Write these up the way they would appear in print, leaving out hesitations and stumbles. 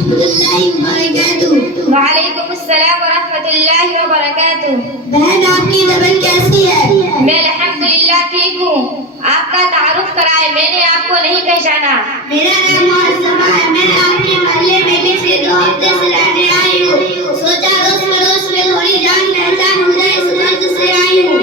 रहमतुल्लाहि व बरकातुहू। वालेकुम अस्सलाम व रहमतुल्लाहि व बरकातुहू। बहन आपकी तबीयत कैसी है? मैं अल्हम्दुलिल्लाह ठीक हूँ। आपका तारुफ कराए, मैंने आपको नहीं पहचाना। मेरा नाम मुअज़्ज़मा है। मैं आपके मोहल्ले में पिछले 2 हफ्ते से रहने आई हूँ। सोचा दोस्त पड़ोस में थोड़ी जान पहचान हो जाए, इस वजह से आई हूँ।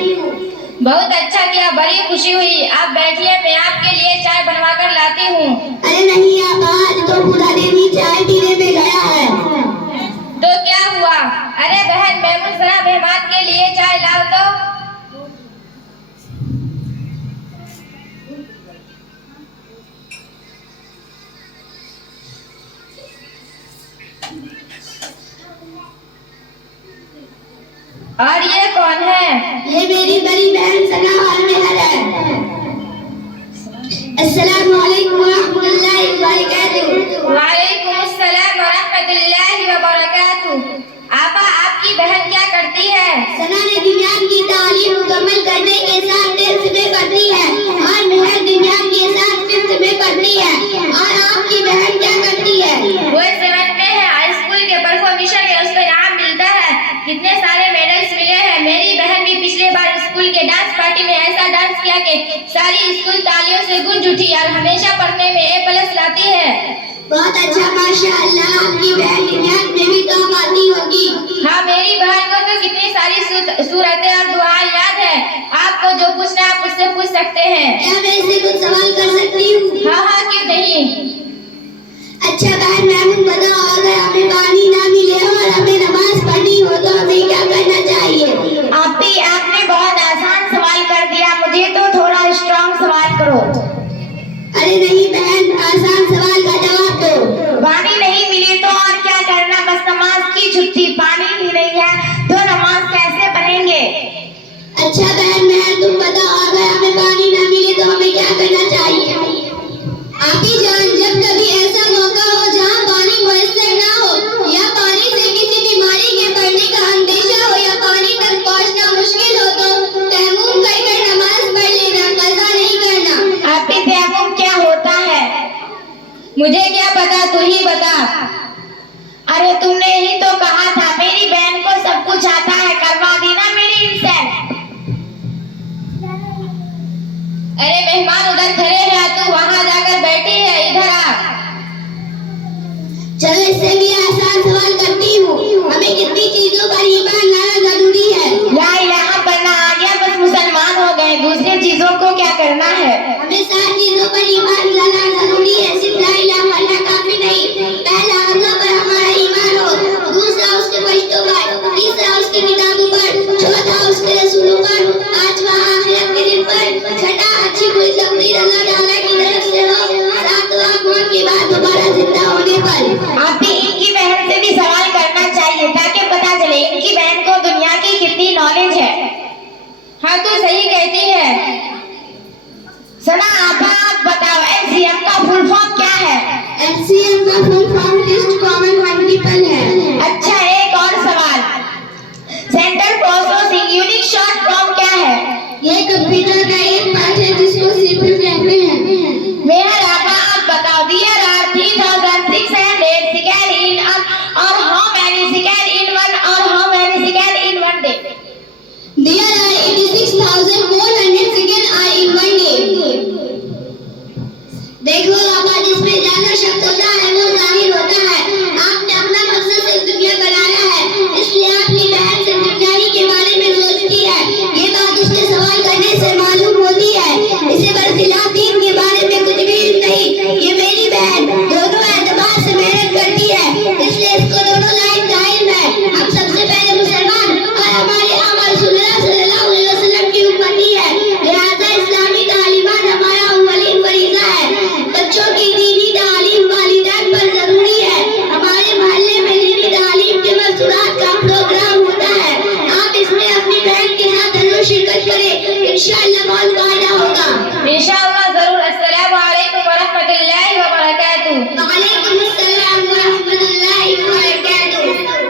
बहुत अच्छा किया, बड़ी खुशी हुई। आप बैठिए, मैं आपके लिए चाय बनवा कर लाती हूँ। अरे नहीं आप, आज तो पूरा दिन ही चाय पीने में गया है। तो क्या हुआ? अरे बहन मैमून जरा मेहमान के लिए चाय लाओ तो। और ये कौन है? ये मेरी बड़ी बहन सना और मेहर है। अस्सलाम वालेकुम व रहमतुल्लाहि व बरकातुहू। वालेकुम अस्सलाम व रहमतुल्लाहि व बरकातुहू। आपा, आपकी बहन क्या करती है? सना ने विज्ञान की तालीम मुकम्मल करने के साथ 10th में पढ़ती है और मेहर विज्ञान के साथ 5th में पढ़ती है। और आपकी बहन क्या करती है? वो 7th में है। हाई स्कूल के परफॉर्मेशन में उसको इनाम मिलता है। कितने सारे मेडल्स मिले हैं। मेरी बहन भी पिछले बार स्कूल के डांस पार्टी में ऐसा डांस किया कि सारी स्कूल तालियों से गूंज उठी और हमेशा पढ़ने में A+ लाती है। बहुत अच्छा, माशाअल्लाह। आपकी बहन विज्ञान में भी काम आती होगी। हाँ, मेरी बहन को तो कितनी सारी सूरतें और दुआएं याद है। आपको जो पूछना है आप उससे पूछ सकते हैं। क्या मैं इससे कुछ सवाल कर सकती हूँ? हाँ हाँ, क्यों नहीं। अच्छा बहन, मैमून बताओ, अगर हमें पानी ना मिले और हमें नमाज पढ़नी हो तो हमें क्या करना चाहिए? आपने बहुत आसान सवाल कर दिया, मुझे तो थोड़ा स्ट्रॉन्ग सवाल करो। अरे नहीं बहन, आसान सवाल का जवाब दो। पानी नहीं मिले तो और क्या करना, बस नमाज की छुट्टी। पानी ही नहीं है तो नमाज कैसे पढ़ेंगे? अच्छा बहन मेहर, तुम बताओ, अगर हमें पानी ना मिले तो हमें क्या करना चाहिए? आपी जान, जब कभी ऐसा मौका हो जहाँ पानी मुयस्सर ना हो या पानी से किसी बीमारी के बढ़ने का अंदेशा हो या पानी तक पहुँचना मुश्किल हो तो तयम्मुम कर नमाज पढ़ लेना, कज़ा नहीं करना। आपकी तयम्मुम क्या होता है? मुझे क्या पता, तू ही बता। अरे तुमने ही तो कहा था मेरी बहन को सब कुछ आता है, करवा देना मेरी इनसे। अरे मेहमान उधर खड़े हैं, तू वहां जाकर बैठी है, इधर आ। चलो इससे भी आसान सवाल करती हूँ। हमें कितनी चीजों पर ईमान लाना जरूरी है? ला इलाहा पढ़ना आ गया, बस मुसलमान हो गए। दूसरी चीजों को क्या करना है? हमें 7 चीजों पर ईमान लाना